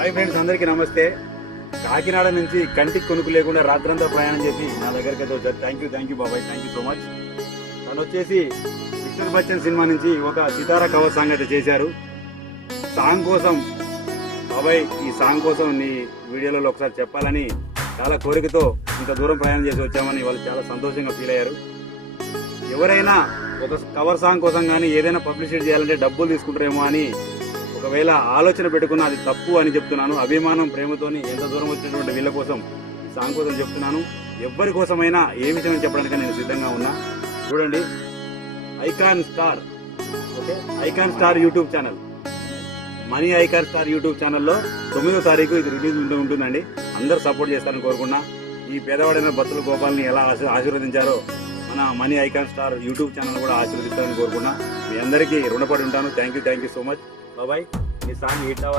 Hi friends, అందరికీ నమస్తే. కాకినాడ నుంచి కంటికి కొనుక్కు లేకుండా రాత్రంతా ప్రయాణం చేసి నా దగ్గరికి అయితే వచ్చారు. థ్యాంక్ యూ బాబాయ్, థ్యాంక్ యూ సో మచ్. తను వచ్చేసి మిస్టర్ బచ్చన్ సినిమా నుంచి ఒక సితారా కవర్ సాంగ్ అయితే చేశారు. సాంగ్ కోసం బాబాయ్, ఈ సాంగ్ కోసం నీ వీడియోలలో ఒకసారి చెప్పాలని చాలా కోరికతో ఇంత దూరం ప్రయాణం చేసి వచ్చామని వాళ్ళు చాలా సంతోషంగా ఫీల్ అయ్యారు. ఎవరైనా ఒక కవర్ సాంగ్ కోసం కానీ ఏదైనా పబ్లిసిటీ చేయాలంటే డబ్బులు తీసుకుంటారేమో అని ఒకవేళ ఆలోచన పెట్టుకున్నా అది తప్పు అని చెప్తున్నాను. అభిమానం, ప్రేమతోని ఎంత దూరం వచ్చినటువంటి వీళ్ళ కోసం ఈ సాంగ్ కోసం చెప్తున్నాను. ఎవరి కోసమైనా ఏ విషయం చెప్పడానికి నేను సిద్ధంగా ఉన్నా. చూడండి, icon star, okay, icon star YouTube channel, money icon star YouTube ఛానల్లో 9వ తారీఖు ఇది రిలీజ్ ఉంటుందండి. అందరూ సపోర్ట్ చేస్తారని కోరుకున్నా. ఈ పేదవాడైన బత్తుల గోపాల్ని ఎలా ఆశీర్వదించారో మన money icon star YouTube channel కూడా ఆశీర్వదిస్తారని కోరుకున్నా. మీ అందరికీ రుణపడి ఉంటాను. థ్యాంక్ యూ సో మచ్ బాబాయ్. ఈ సాంగ్ హిట్